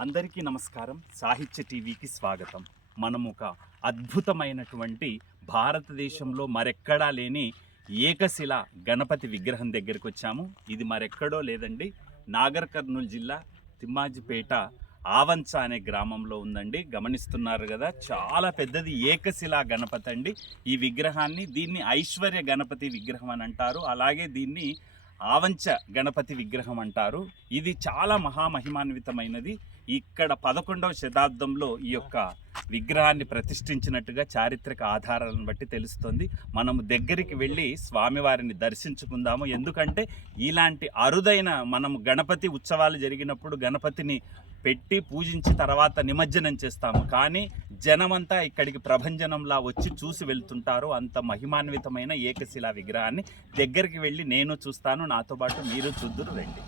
అందరికీ నమస్కారం. సాహిత్య టీవీకి స్వాగతం. మనం ఒక అద్భుతమైనటువంటి భారతదేశంలో మరెక్కడా లేని ఏకశిల గణపతి విగ్రహం దగ్గరికి వచ్చాము ఇది మరెక్కడో లేదండి. నాగర్ కర్నూలు జిల్లా తిమ్మాజిపేట ఆవంచ అనే గ్రామంలో ఉందండి. గమనిస్తున్నారు కదా చాలా పెద్దది ఏకశిలా గణపతి అండి. ఈ విగ్రహాన్ని దీన్ని ఐశ్వర్య గణపతి విగ్రహం అని అంటారు. అలాగే దీన్ని ఆవంచ గణపతి విగ్రహం అంటారు. ఇది చాలా మహామహిమాన్వితమైనది. ఇక్కడ పదకొండవ శతాబ్దంలో ఈ యొక్క విగ్రహాన్ని ప్రతిష్ఠించినట్టుగా చారిత్రక ఆధారాలను బట్టి తెలుస్తుంది. మనము దగ్గరికి వెళ్ళి స్వామివారిని దర్శించుకుందాము. ఎందుకంటే ఇలాంటి అరుదైన మనము గణపతి ఉత్సవాలు జరిగినప్పుడు గణపతిని పెట్టి పూజించి తర్వాత నిమజ్జనం చేస్తాము. కానీ జనమంతా ఇక్కడికి ప్రభంజనంలా వచ్చి చూసి వెళ్తుంటారు. అంత మహిమాన్వితమైన ఏకశిలా విగ్రహాన్ని దగ్గరికి వెళ్ళి నేను చూస్తాను. నాతో పాటు మీరు చూద్దురు రండి.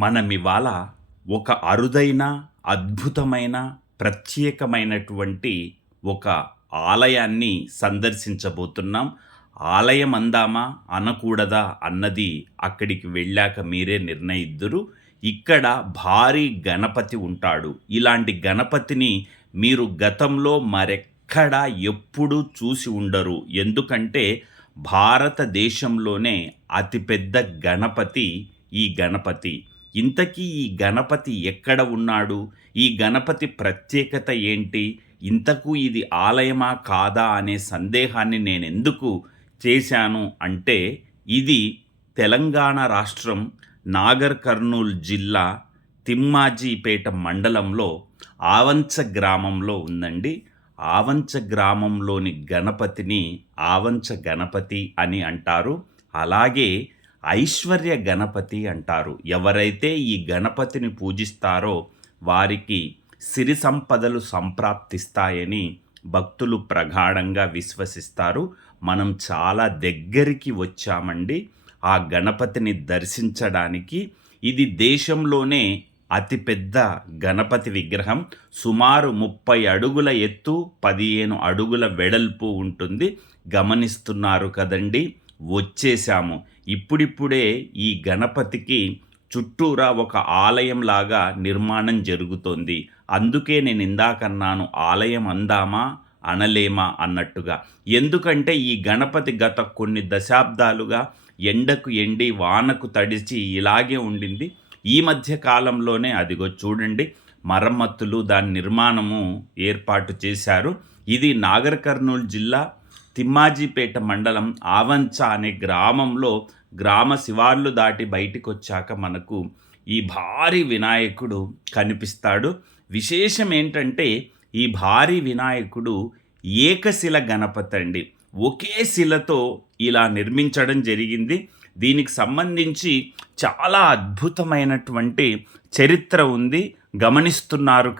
మనం ఇవాళ ఒక అరుదైన అద్భుతమైన ప్రత్యేకమైనటువంటి ఒక ఆలయాన్ని సందర్శించబోతున్నాం. ఆలయం అందామా అనకూడదా అన్నది అక్కడికి వెళ్ళాక మీరే నిర్ణయిద్దురు. ఇక్కడ భారీ గణపతి ఉంటాడు. ఇలాంటి గణపతిని మీరు గతంలో మరెక్కడా ఎప్పుడూ చూసి ఉండరు. ఎందుకంటే భారతదేశంలోనే అతిపెద్ద గణపతి ఈ గణపతి. ఇంతకీ ఈ గణపతి ఎక్కడ ఉన్నాడు? ఈ గణపతి ప్రత్యేకత ఏంటి? ఇంతకు ఇది ఆలయమా కాదా అనే సందేహాన్ని నేనెందుకు చేశాను అంటే ఇది తెలంగాణ రాష్ట్రం నాగర్ కర్నూల్ జిల్లా తిమ్మాజీపేట మండలంలో ఆవంచ గ్రామంలో ఉందండి. ఆవంచ గ్రామంలోని గణపతిని ఆవంచ గణపతి అని అంటారు. అలాగే ఐశ్వర్య గణపతి అంటారు. ఎవరైతే ఈ గణపతిని పూజిస్తారో వారికి సిరి సంపదలు సంప్రాప్తిస్తాయని భక్తులు ప్రగాఢంగా విశ్వసిస్తారు. మనం చాలా దగ్గరికి వచ్చామండి. ఆ గణపతిని దర్శించడానికి ఇది దేశంలోనే అతిపెద్ద గణపతి విగ్రహం. సుమారు ముప్పై అడుగుల ఎత్తు పదిహేను అడుగుల వెడల్పు ఉంటుంది. గమనిస్తున్నారు కదండి. వచ్చేసాము ఇప్పుడిప్పుడే ఈ గణపతికి చుట్టూరా ఒక ఆలయంలాగా నిర్మాణం జరుగుతోంది. అందుకే నేను ఇందాకన్నాను ఆలయం అందామా అనలేమా అన్నట్టుగా. ఎందుకంటే ఈ గణపతి గత కొన్ని దశాబ్దాలుగా ఎండకు ఎండి వానకు తడిచి ఇలాగే ఉండింది. ఈ మధ్య కాలంలోనే అదిగో చూడండి మరమ్మతులు దాని నిర్మాణము ఏర్పాటు చేశారు. ఇది నాగర్ కర్నూలు జిల్లా తిమ్మాజీపేట మండలం ఆవంచ అనే గ్రామంలో గ్రామ శివార్లు దాటి బయటికి వచ్చాక మనకు ఈ భారీ వినాయకుడు కనిపిస్తాడు. విశేషం ఏంటంటే ఈ భారీ వినాయకుడు ఏకశిల గణపతి అండి. ఒకే శిలతో ఇలా నిర్మించడం జరిగింది. దీనికి సంబంధించి చాలా అద్భుతమైనటువంటి చరిత్ర ఉంది. గమనిస్తున్నారు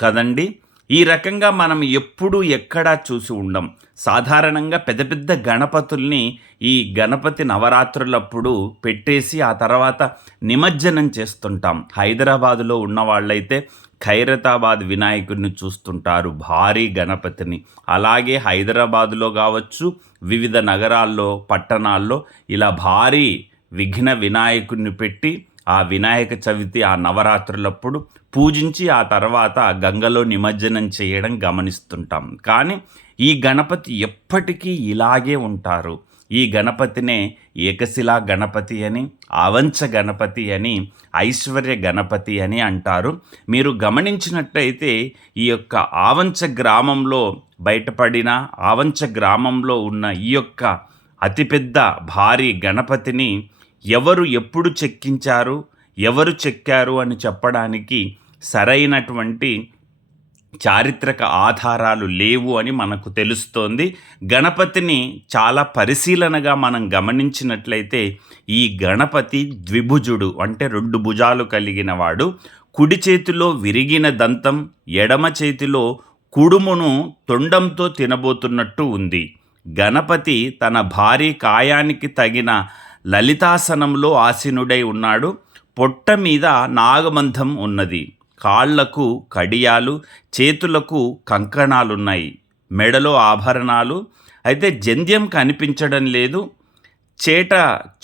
కదండి. ఈ రకంగా మనం ఎప్పుడూ ఎక్కడా చూసి ఉండం. సాధారణంగా పెద్ద పెద్ద గణపతుల్ని ఈ గణపతి నవరాత్రులప్పుడు పెట్టేసి ఆ తర్వాత నిమజ్జనం చేస్తుంటాం. హైదరాబాదులో ఉన్న వాళ్ళైతే ఖైరతాబాద్ వినాయకుడిని చూస్తుంటారు భారీ గణపతిని. అలాగే హైదరాబాదులో కావచ్చు వివిధ నగరాల్లో పట్టణాల్లో ఇలా భారీ విఘ్న వినాయకుడిని పెట్టి ఆ వినాయక చవితి ఆ నవరాత్రులప్పుడు పూజించి ఆ తర్వాత గంగలో నిమజ్జనం చేయడం గమనిస్తుంటాం. కానీ ఈ గణపతి ఎప్పటికీ ఇలాగే ఉంటారు. ఈ గణపతినే ఏకశిలా గణపతి అని ఆవంచ గణపతి అని ఐశ్వర్య గణపతి అని అంటారు. మీరు గమనించినట్టయితే ఈ యొక్క ఆవంచ గ్రామంలో బయటపడిన ఆవంచ గ్రామంలో ఉన్న ఈ యొక్క అతిపెద్ద భారీ గణపతిని ఎవరు ఎప్పుడు చెక్కించారు ఎవరు చెక్కారు అని చెప్పడానికి సరైనటువంటి చారిత్రక ఆధారాలు లేవు అని మనకు తెలుస్తోంది. గణపతిని చాలా పరిశీలనగా మనం గమనించినట్లయితే ఈ గణపతి ద్విభుజుడు అంటే రెండు భుజాలు కలిగిన వాడు. కుడి చేతిలో విరిగిన దంతం ఎడమ చేతిలో కుడుమును తొండంతో తినబోతున్నట్టు ఉంది. గణపతి తన భారీ కాయానికి తగిన లలితాసనంలో ఆసీనుడై ఉన్నాడు. పొట్ట మీద నాగబంధం ఉన్నది. కాళ్ళకు కడియాలు చేతులకు కంకణాలున్నాయి. మెడలో ఆభరణాలు. అయితే జంధ్యం కనిపించడం లేదు. చేట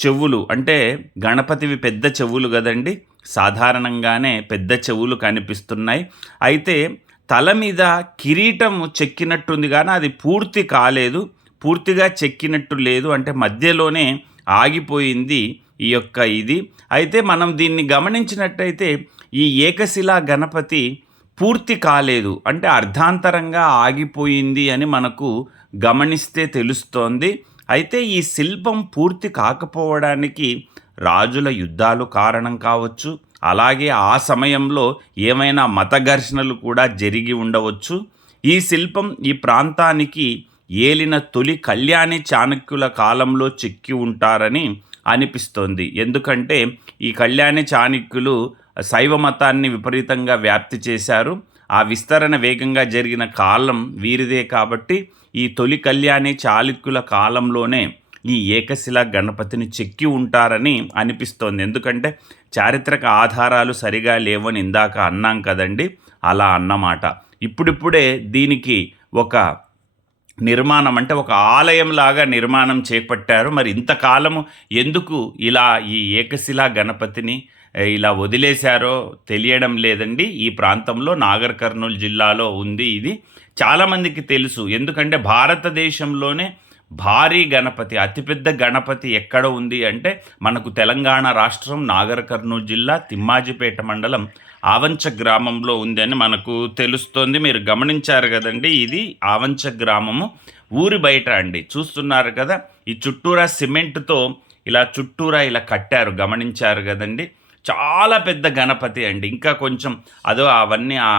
చెవులు అంటే గణపతివి పెద్ద చెవులు కదండి. సాధారణంగానే పెద్ద చెవులు కనిపిస్తున్నాయి. అయితే తల మీద కిరీటం చెక్కినట్టుంది కానీ అది పూర్తి కాలేదు. పూర్తిగా చెక్కినట్టు లేదు. అంటే మధ్యలోనే ఆగిపోయింది ఈ యొక్క ఇది. అయితే మనం దీన్ని గమనించినట్టయితే ఈ ఏకశిలా గణపతి పూర్తి కాలేదు. అంటే అర్ధాంతరంగా ఆగిపోయింది అని మనకు గమనిస్తే తెలుస్తోంది. అయితే ఈ శిల్పం పూర్తి కాకపోవడానికి రాజుల యుద్ధాలు కారణం కావచ్చు. అలాగే ఆ సమయంలో ఏమైనా మత ఘర్షణలు కూడా జరిగి ఉండవచ్చు. ఈ శిల్పం ఈ ప్రాంతానికి ఏలిన తొలి కళ్యాణి చాణక్యుల కాలంలో చెక్కి ఉంటారని అనిపిస్తోంది. ఎందుకంటే ఈ కళ్యాణి చాణక్యులు శైవ మతాన్ని విపరీతంగా వ్యాప్తి చేశారు. ఆ విస్తరణ వేగంగా జరిగిన కాలం వీరిదే కాబట్టి ఈ తొలి కళ్యాణి చాళుక్యుల కాలంలోనే ఈ ఏకశిల గణపతిని చెక్కి ఉంటారని అనిపిస్తోంది. ఎందుకంటే చారిత్రక ఆధారాలు సరిగా లేవని ఇందాక అన్నాం కదండి. అలా అన్నమాట. ఇప్పుడిప్పుడే దీనికి ఒక నిర్మాణం అంటే ఒక ఆలయం లాగా నిర్మాణం చేపట్టారు. మరి ఇంతకాలము ఎందుకు ఇలా ఈ ఏకశిలా గణపతిని ఇలా వదిలేశారో తెలియడం లేదండి. ఈ ప్రాంతంలో నాగర్ కర్నూలు జిల్లాలో ఉంది ఇది. చాలామందికి తెలుసు. ఎందుకంటే భారతదేశంలోనే భారీ గణపతి అతిపెద్ద గణపతి ఎక్కడ ఉంది అంటే మనకు తెలంగాణ రాష్ట్రం నాగర్ కర్నూలు జిల్లా తిమ్మాజిపేట మండలం ఆవంచ గ్రామంలో ఉందని మనకు తెలుస్తోంది. మీరు గమనించారు కదండి ఇది ఆవంచ గ్రామము. ఊరి బయట అండి చూస్తున్నారు కదా ఈ చుట్టూరా సిమెంట్తో ఇలా చుట్టూరా ఇలా కట్టారు గమనించారు కదండి. చాలా పెద్ద గణపతి అండి. ఇంకా కొంచెం అదో అవన్నీ ఆ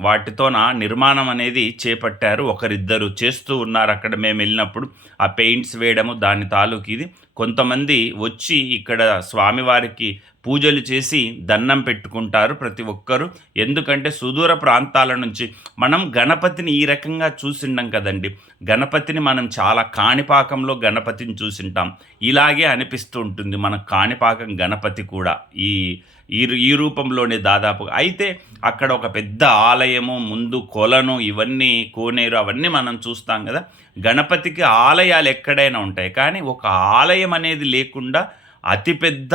వాటితోన నిర్మాణం అనేది చేపట్టారు. ఒకరిద్దరు చేస్తూ ఉన్నారు అక్కడ మేము వెళ్ళినప్పుడు. ఆ పెయింట్స్ వేయడము దాని తాలూకు ఇది. కొంతమంది వచ్చి ఇక్కడ స్వామివారికి పూజలు చేసి దండం పెట్టుకుంటారు ప్రతి ఒక్కరు. ఎందుకంటే సుదూర ప్రాంతాల నుంచి మనం గణపతిని ఈ రకంగా చూసిండం కదండి. గణపతిని మనం చాలా కాణిపాకంలో గణపతిని చూసింటాం. ఇలాగే అనిపిస్తూ ఉంటుంది మన కాణిపాకం గణపతి కూడా. ఈ ఈ ఈ రూపంలోనే దాదాపు అయితే అక్కడ ఒక పెద్ద ఆలయము ముందు కొలను ఇవన్నీ కోనేరు అవన్నీ మనం చూస్తాం కదా. గణపతికి ఆలయాలు ఎక్కడైనా ఉంటాయి. కానీ ఒక ఆలయం అనేది లేకుండా అతిపెద్ద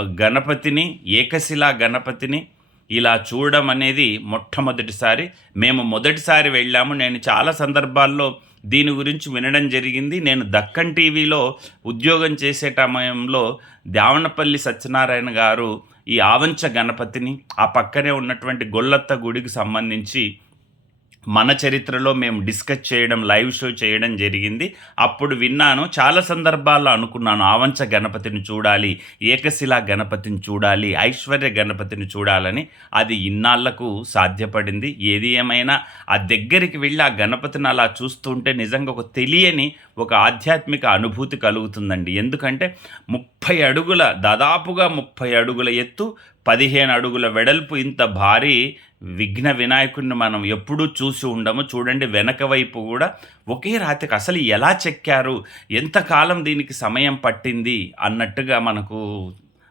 గణపతిని ఏకశిలా గణపతిని ఇలా చూడడం అనేది మొట్టమొదటిసారి. మేము మొదటిసారి వెళ్ళాము. నేను చాలా సందర్భాల్లో దీని గురించి వినడం జరిగింది. నేను దక్కన్ టీవీలో ఉద్యోగం చేసే సమయంలో దావనపల్లి సత్యనారాయణ గారు ఈ ఆవంచ గణపతిని ఆ పక్కనే ఉన్నటువంటి గొల్లత్త గుడికి సంబంధించి మన చరిత్రలో మేము డిస్కస్ చేయడం లైవ్ షో చేయడం జరిగింది. అప్పుడు విన్నాను చాలా సందర్భాల్లో అనుకున్నాను ఆవంచ గణపతిని చూడాలి ఏకశిలా గణపతిని చూడాలి ఐశ్వర్య గణపతిని చూడాలని. అది ఇన్నాళ్ళకు సాధ్యపడింది. ఏది ఏమైనా ఆ దగ్గరికి వెళ్ళి ఆ గణపతిని అలా చూస్తుంటే నిజంగా ఒక తెలియని ఒక ఆధ్యాత్మిక అనుభూతి కలుగుతుందండి. ఎందుకంటే ముప్పై అడుగుల దాదాపుగా ముప్పై అడుగుల ఎత్తు పదిహేను అడుగుల వెడల్పు ఇంత భారీ విఘ్న వినాయకుడిని మనం ఎప్పుడూ చూసి ఉండము. చూడండి వెనక వైపు కూడా ఒకే రాత్రికి అసలు ఎలా చెక్కారు? ఎంతకాలం దీనికి సమయం పట్టింది? అన్నట్టుగా మనకు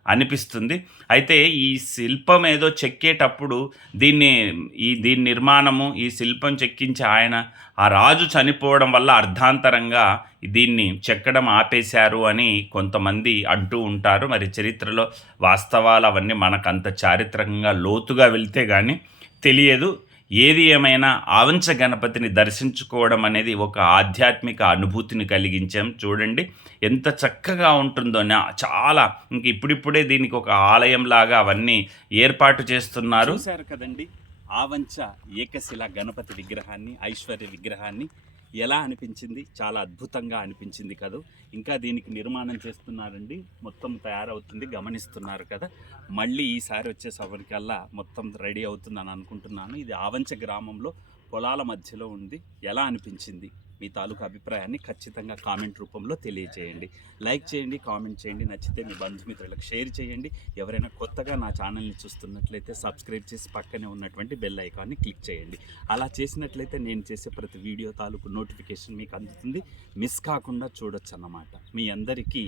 అనిపిస్తుంది. అయితే ఈ శిల్పం ఏదో చెక్కేటప్పుడు దీన్ని ఈ దీని నిర్మాణము ఈ శిల్పం చెక్కించి ఆయన ఆ రాజు చనిపోవడం వల్ల అర్ధాంతరంగా దీన్ని చెక్కడం ఆపేశారు అని కొంతమంది అంటూ ఉంటారు. మరి చరిత్రలో వాస్తవాలు అవన్నీ మనకంత చారిత్రకంగా లోతుగా వెళ్తే కానీ తెలియదు. ఏది ఏమైనా ఆవంచ గణపతిని దర్శించుకోవడం అనేది ఒక ఆధ్యాత్మిక అనుభూతిని కలిగించాం. చూడండి ఎంత చక్కగా ఉంటుందో చాలా. ఇంక ఇప్పుడిప్పుడే దీనికి ఒక ఆలయం లాగా అవన్నీ ఏర్పాటు చేస్తున్నారు. కదండి ఆవంచ ఏకశిల గణపతి విగ్రహాన్ని ఐశ్వర్య విగ్రహాన్ని ఎలా అనిపించింది? చాలా అద్భుతంగా అనిపించింది కదా. ఇంకా దీనికి నిర్మాణం చేస్తున్నారండి. మొత్తం తయారవుతుంది గమనిస్తున్నారు కదా. మళ్ళీ ఈసారి వచ్చే సవరికల్లా మొత్తం రెడీ అవుతుందని అనుకుంటున్నాను. ఇది ఆవంచ గ్రామంలో పొలాల మధ్యలో ఉంది. ఎలా అనిపించింది? మీ తాలూకు అభిప్రాయాన్ని ఖచ్చితంగా కామెంట్ రూపంలో తెలియజేయండి లైక్ చేయండి కామెంట్ చేయండి నచ్చితే మీ బంధుమిత్రులకు షేర్ చేయండి. ఎవరైనా కొత్తగా నా ఛానల్ని చూస్తున్నట్లయితే సబ్స్క్రైబ్ చేసి పక్కనే ఉన్నటువంటి బెల్ ఐకాన్ని క్లిక్ చేయండి. అలా చేసినట్లయితే నేను చేసే ప్రతి వీడియో తాలూకు నోటిఫికేషన్ మీకు అందుతుంది. మిస్ కాకుండా చూడొచ్చు అన్నమాట మీ అందరికీ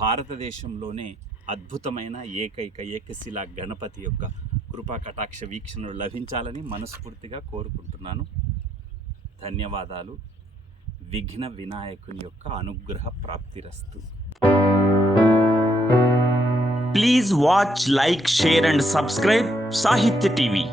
భారతదేశంలోనే అద్భుతమైన ఏకైక ఏకశిలా గణపతి యొక్క కృపా కటాక్ష వీక్షణలు లభించాలని మనస్ఫూర్తిగా కోరుకుంటున్నాను. ధన్యవాదాలు. విఘ్న వినాయకుని యొక్క అనుగ్రహ ప్రాప్తిరస్తు please watch like share and subscribe Sahitya TV